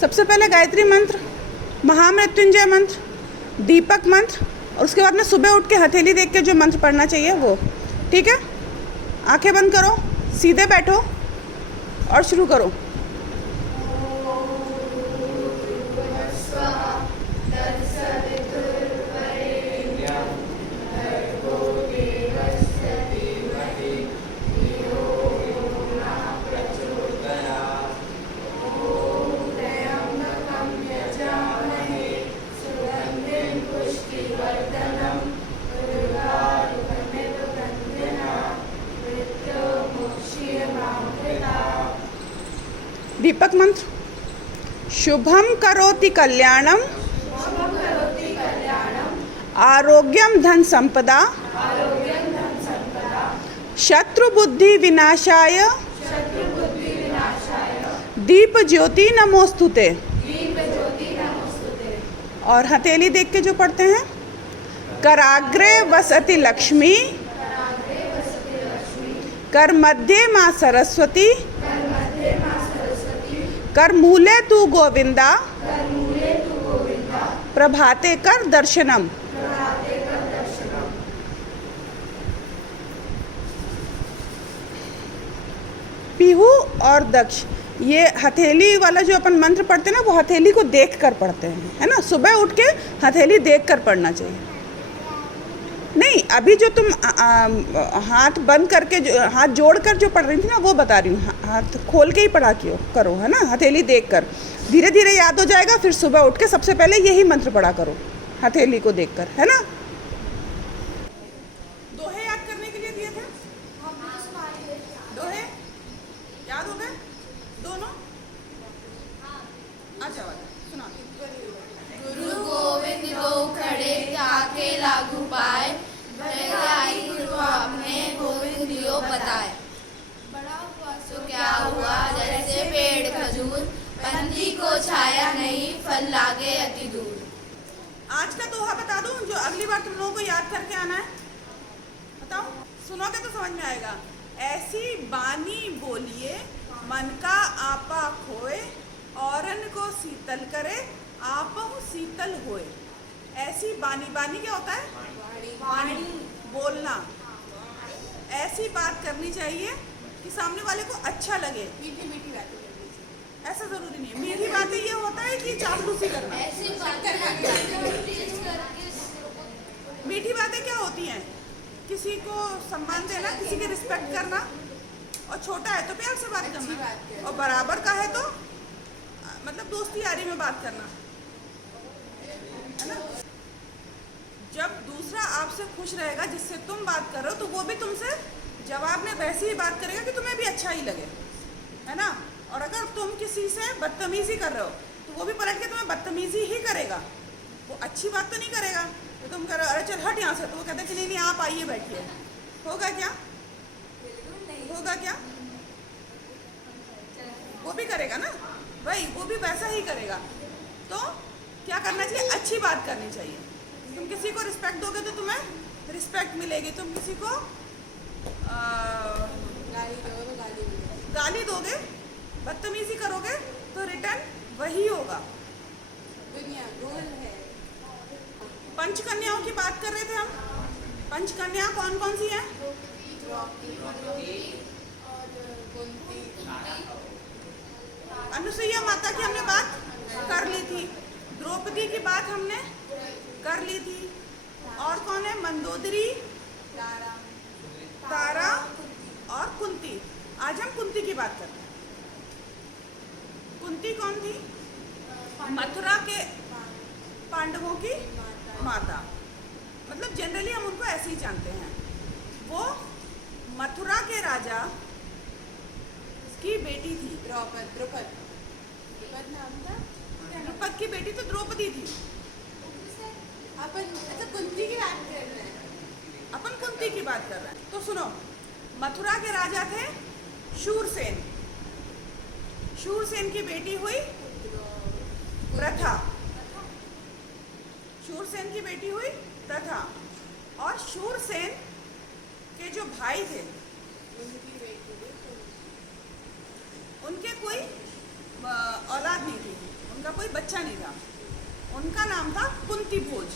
सबसे पहले गायत्री मंत्र, महामृत्युंजय मंत्र, दीपक मंत्र, और उसके बाद में सुबह उठ के हथेली देख के जो मंत्र पढ़ना चाहिए वो। ठीक है, आंखें बंद करो, सीधे बैठो और शुरू करो। दीपक मंत्र, शुभम करोति कल्याणम, आरोग्यम धन संपदा, शत्रु बुद्धि विनाशाय, दीप ज्योति नमोस्तुते। और हथेली देख के जो पढ़ते हैं, कराग्रे वसति लक्ष्मी, कर मध्य माँ सरस्वती, कर मूले तू गोविंदा, प्रभाते कर दर्शनम। पीहू और दक्ष, ये हथेली वाला जो अपन मंत्र पढ़ते हैं ना, वो हथेली को देख कर पढ़ते हैं, है ना। सुबह उठ के हथेली देख कर पढ़ना चाहिए। नहीं, अभी जो तुम हाथ बंद करके हाथ जोड़ कर जो पढ़ रही थी ना, वो बता रही हूँ। हाथ खोल के ही पढ़ा करो, है ना, हथेली देख कर। धीरे धीरे याद हो जाएगा, फिर सुबह उठ के सबसे पहले यही मंत्र पढ़ा करो हथेली को देख कर, है ना। दोहे याद करने के लिए दिए थे, दोहे याद हो गए दोनों? अच्छा सुना। गुरु गोविंद दो खड़े ताके लागू पाए, बड़ाई गुरु आपने गोविंद दियो बताए। बड़ा हुआ सो क्या हुआ जैसे पेड़ खजूर, पंथी को छाया नहीं फल लागे अति दूर। आज का दोहा बता दूं जो अगली बार तुम लोगों को याद करके आना है? बताओ, सुनोगे तो समझ में आएगा। ऐसी बानी बोलिए मन का आपा खोए, औरन को शीतल करे आपहु शीतल होए। ऐसी बानी, बानी क्या होता है? वाणी, बोलना। ऐसी बात करनी चाहिए कि सामने वाले को अच्छा लगे। मीठी मीठी बातें करनी चाहिए। ऐसा जरूरी नहीं है। मीठी बातें ये होता है कि चापलूसी करना। मीठी बातें क्या होती हैं? किसी को सम्मान देना, किसी की रिस्पेक्ट करना, और छोटा है तो प्यार से बात करना, और बराबर का है तो मतलब दोस्ती यारी में बात करना, है ना। जब दूसरा आपसे खुश रहेगा जिससे तुम बात कर रहे हो, तो वो भी तुमसे जवाब में वैसी ही बात करेगा कि तुम्हें भी अच्छा ही लगे, है ना। और अगर तुम किसी से बदतमीजी कर रहे हो, तो वो भी पलट के तुम्हें बदतमीजी ही करेगा। वो अच्छी बात तो नहीं करेगा। तो तुम कह रहे हो अरे चल हट यहाँ से, तो वो कहते हैं कि नहीं नहीं आप आइए बैठिए। होगा क्या? होगा क्या? वो भी करेगा ना भाई, वो भी वैसा ही करेगा। तो क्या करना चाहिए? अच्छी बात करनी चाहिए। तुम किसी को रिस्पेक्ट दोगे तो तुम्हें रिस्पेक्ट मिलेगी। तुम किसी को गाली दोगे, बदतमीजी करोगे, तो रिटर्न वही होगा। दुनिया गोल है। पंचकन्याओं की बात कर रहे थे हम। पंचकन्या कौन कौन सी हैं? अनुसुईया माता की हमने बात कर ली थी, द्रौपदी की बात हमने कर ली थी, और कौन है? मंदोदरी, तारा और कुंती। आज हम कुंती की बात करते हैं। कुंती कौन थी? मथुरा के पांडवों की माता। मतलब जनरली हम उनको ऐसे ही जानते हैं। वो मथुरा के राजा की बेटी थी, द्रुपद नाम था। द्रुपद की बेटी तो द्रौपदी थी। अपन अच्छा कुंती की बात कर रहे हैं। अपन कुंती की बात कर रहे हैं। तो सुनो, मथुरा के राजा थे शूरसेन। शूरसेन की बेटी हुई प्रथा। शूरसेन की बेटी हुई प्रथा। और शूरसेन के जो भाई थे उनके कोई औलाद नहीं थी, कोई बच्चा नहीं था। उनका नाम था कुंती भोज।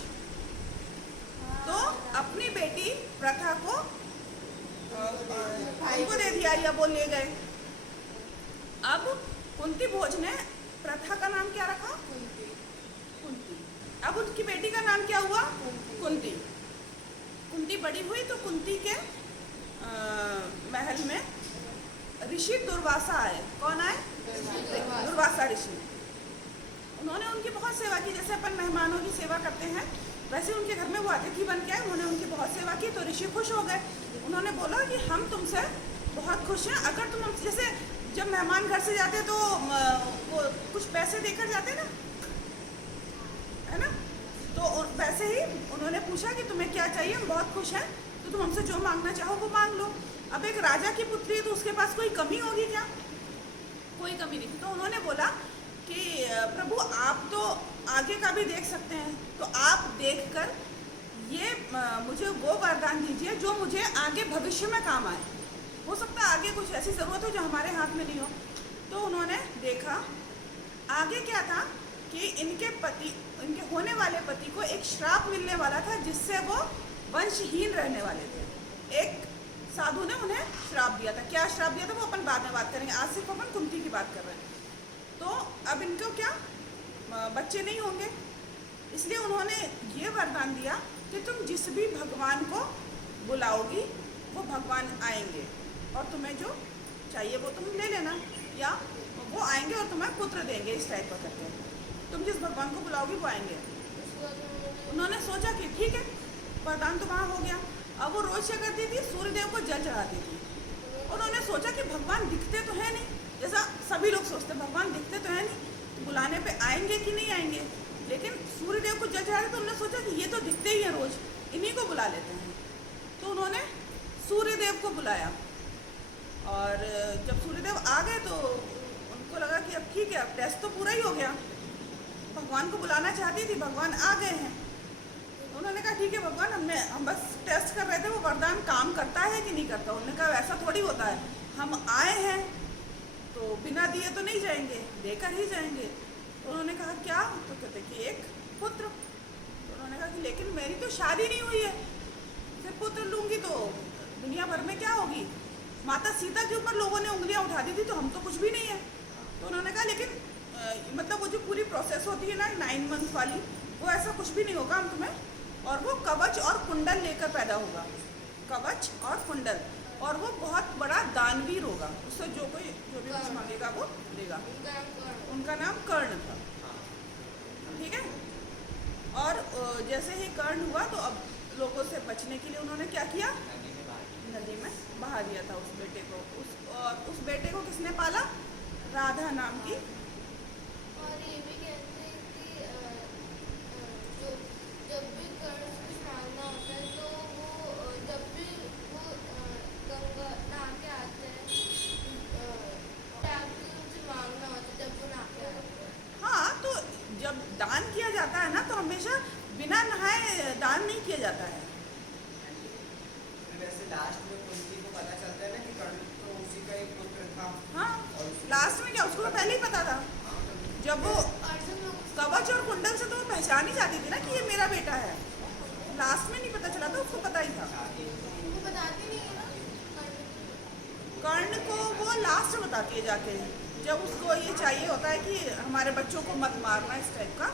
तो अपनी बेटी प्रथा को उनको दे दिया या वो ले गए। अब कुंती भोज ने प्रथा का नाम क्या रखा? कुंती। अब उनकी बेटी का नाम क्या हुआ? कुंती। कुंती बड़ी हुई तो कुंती के महल में ऋषि दुर्वासा आए। कौन आए? दुर्वासा ऋषि। उन्होंने उनकी बहुत सेवा की, जैसे अपन मेहमानों की सेवा करते हैं वैसे उनके घर में वो अतिथि बन के आए। उन्होंने उनकी बहुत सेवा की तो ऋषि खुश हो गए। उन्होंने बोला कि हम तुमसे बहुत खुश हैं, अगर तुम हम जैसे जब मेहमान घर से जाते तो वो कुछ पैसे देकर जाते ना, है ना, तो वैसे ही उन्होंने पूछा कि तुम्हें क्या चाहिए, हम बहुत खुश हैं तो तुम हमसे जो मांगना चाहो वो मांग लो। अब एक राजा की पुत्री है तो उसके पास कोई कमी होगी क्या? कोई कमी नहीं। तो उन्होंने बोला कि प्रभु आप तो आगे का भी देख सकते हैं, तो आप देखकर ये मुझे वो वरदान दीजिए जो मुझे आगे भविष्य में काम आए। हो सकता है आगे कुछ ऐसी ज़रूरत हो जो हमारे हाथ में नहीं हो। तो उन्होंने देखा आगे क्या था कि इनके होने वाले पति को एक श्राप मिलने वाला था जिससे वो वंशहीन रहने वाले थे। एक साधु ने उन्हें श्राप दिया था। क्या श्राप दिया था वो अपन बाद में बात करेंगे, आज सिर्फ अपन कुंती की बात कर रहे हैं। तो अब इनको क्या बच्चे नहीं होंगे, इसलिए उन्होंने ये वरदान दिया कि तुम जिस भी भगवान को बुलाओगी वो भगवान आएंगे और तुम्हें जो चाहिए वो तुम ले लेना, या वो आएंगे और तुम्हें पुत्र देंगे, इस टाइप का करके तुम जिस भगवान को बुलाओगी वो आएंगे। उन्होंने सोचा कि ठीक है, वरदान तो वहाँ हो गया। अब वो रोज क्या करती थी? सूर्यदेव को जल चढ़ाती थी। उन्होंने सोचा कि भगवान दिखते तो है नहीं, जैसा सभी लोग सोचते भगवान दिखते तो है नहीं, तो बुलाने पे आएंगे कि नहीं आएंगे, लेकिन सूर्यदेव को जल चढ़ाते तो उन्होंने सोचा कि ये तो दिखते ही हैं रोज, इन्हीं को बुला लेते हैं। तो उन्होंने सूर्यदेव को बुलाया और जब सूर्यदेव आ गए तो उनको लगा कि अब ठीक है, अब टेस्ट तो पूरा ही हो गया। भगवान को बुलाना चाहती थी, भगवान आ गए हैं। उन्होंने कहा ठीक है भगवान, हम बस टेस्ट कर रहे थे वो वरदान काम करता है कि नहीं करता। उन्होंने कहा ऐसा थोड़ी होता है, हम आए हैं तो बिना दिए तो नहीं जाएंगे, देकर ही जाएंगे। तो उन्होंने कहा क्या? तो कहते कि एक पुत्र। तो उन्होंने कहा कि लेकिन मेरी तो शादी नहीं हुई है, फिर पुत्र लूँगी तो दुनिया भर में क्या होगी? माता सीता के ऊपर लोगों ने उंगलियां उठा दी थी तो हम तो कुछ भी नहीं है। तो उन्होंने कहा लेकिन मतलब वो जो पूरी प्रोसेस होती है ना 9 मंथ वाली, वो ऐसा कुछ भी नहीं होगा हम तुम्हें, और वो कवच और कुंडल लेकर पैदा होगा, कवच और कुंडल, और वो बहुत बड़ा दानवीर होगा, उससे जो भी कुछ मांगेगा वो देगा। उनका नाम कर्ण था, ठीक है। और जैसे ही कर्ण हुआ तो अब लोगों से बचने के लिए उन्होंने क्या किया? नदी में बहा दिया था उस बेटे को। उस बेटे को किसने पाला? राधा नाम की। और ये भी कहते हैं कि जब भी कर्ण से मांगना होता है तो वो जब भी वो गंगा नहा के आते हैं उनसे मांगना होता है जब वो नहा के आते हैं। हाँ, तो जब दान किया जाता है ना तो हमेशा बिना नहाए दान नहीं किया जाता है। वैसे लास्ट में कुंती को पता चलता है ना कि कर्ण तो उसी का एक पुत्र था। हाँ, लास्ट में क्या उसको तो पहले ही पता था। जब वो कवच और कुंडल से तो वो पहचान ही जाती थी ना कि ये मेरा बेटा है। लास्ट में नहीं पता चला था, उसको पता ही था। वो बताती नहीं है ना कर्ण को वो लास्ट में बताती है जाके, जब उसको ये चाहिए होता है कि हमारे बच्चों को मत मारना इस टाइप का,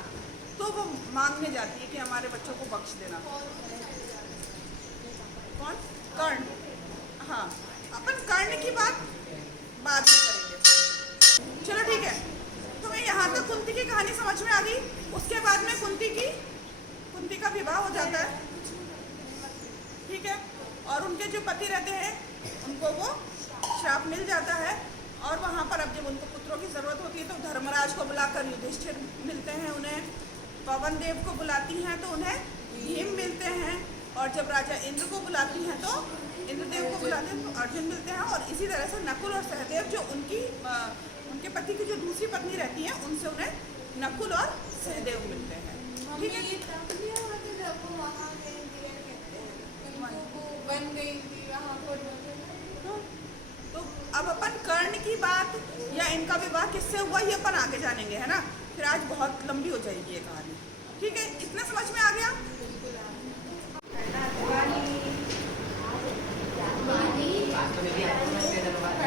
तो वो मांगने जाती है कि हमारे बच्चों को बख्श देना। कौन? कर्ण। हाँ, अपन कर्ण की बात बाद में करेंगे। चलो ठीक है, तुम्हें यहाँ तक कुंती की कहानी समझ में आ गई। उसके बाद में कुंती का विवाह हो जाता है, ठीक है। और उनके जो पति रहते हैं उनको वो श्राप मिल जाता है। और वहाँ पर अब जब उनको पुत्रों की ज़रूरत होती है तो धर्मराज को बुलाकर युधिष्ठिर मिलते हैं उन्हें, पवन देव को बुलाती हैं तो उन्हें भीम मिलते हैं, और जब राजा इंद्र को बुलाती हैं तो इंद्रदेव को बुलाते हैं तो अर्जुन मिलते हैं। और इसी तरह से नकुल और सहदेव जो उनके पति की जो दूसरी पत्नी रहती हैं उनसे उन्हें नकुल और सहदेव मिलते हैं, ठीक है। जब वो वहाँ गए कहते हैं वो बन गई थी वहाँ तो अब अपन कर्ण की बात या इनका विवाह किससे हुआ ये अपन आगे जानेंगे, है ना। फिर आज बहुत लंबी हो जाएगी ये कहानी। ठीक है, इतना समझ में आ गया? वास्तव में भी आपको समझ में धन्यवाद।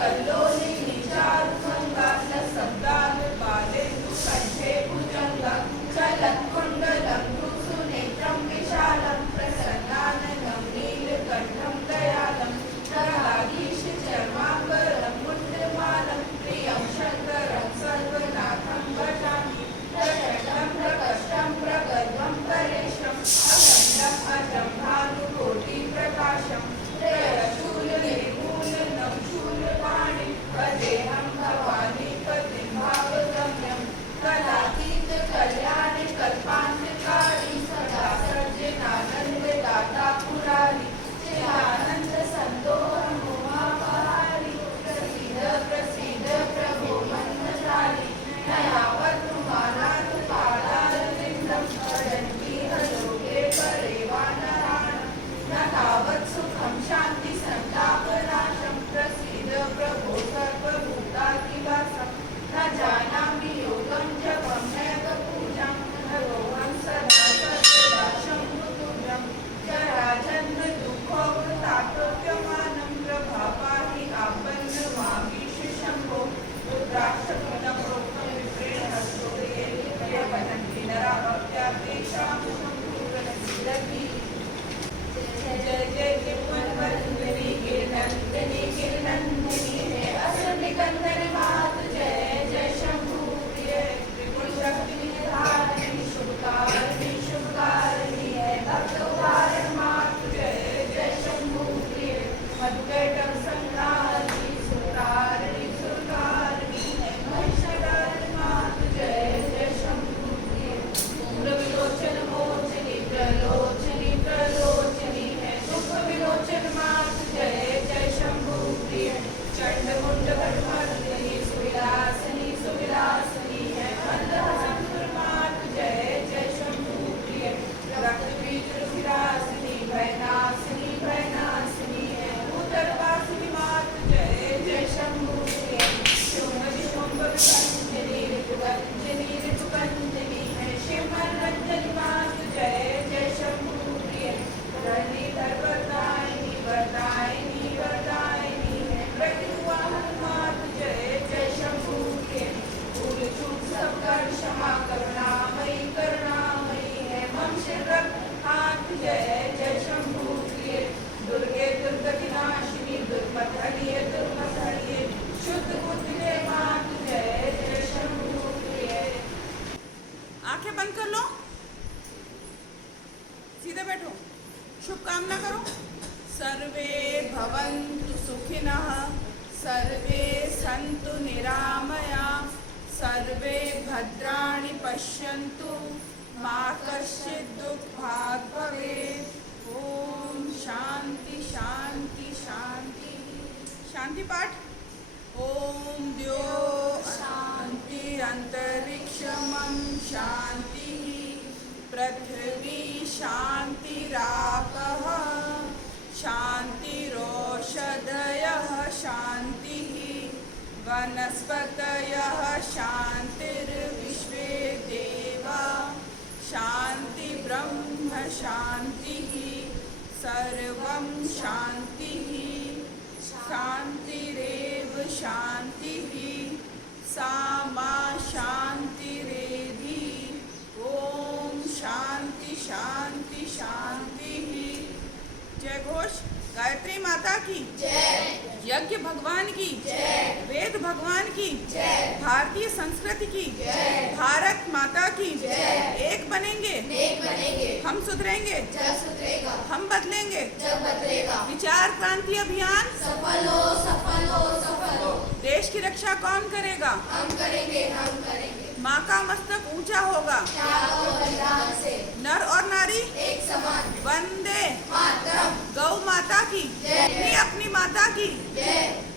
कल्लोली निचार संगास शब्दाल बाले शुभकामना करो। सर्वे भवन्तु सुखिनः, सर्वे सन्तु निरामया, सर्वे भद्राणि पश्यन्तु, मा कश्चित् दुःखात् भवेत्। ओम शांति शांति शांति। शांति पाठ। ओम द्यो शांति अंतरिक्षमं शांति, पृथ्वी शांतिरापः शांतिरोषधयः शांतिः, वनस्पतयः शांतिर्विश्वे देवा शांति ब्रह्म शांतिः, सर्वं शांतिः शांतिरेव शांतिः, सा मा शांतिरेधि। ओम शांति शांति शांतिः। जय घोष। गायत्री माता की जय, यज्ञ भगवान की जय, वेद भगवान की जय, भारतीय संस्कृति की जय, भारत माता की जय। एक बनेंगे, नेक बनेंगे, हम सुधरेंगे, जग सुधरेगा, हम बदलेंगे, जग बदलेगा, विचार क्रांति अभियान सफल हो सफल हो सफल हो। देश की रक्षा कौन करेगा? हम करेंगे हम करेंगे। माँ का मस्तक ऊंचा होगा, त्याग और बलिदान से नर और नारी एक समान। वंदे मातरम। गौ माता की जय। अपनी अपनी माता की जय।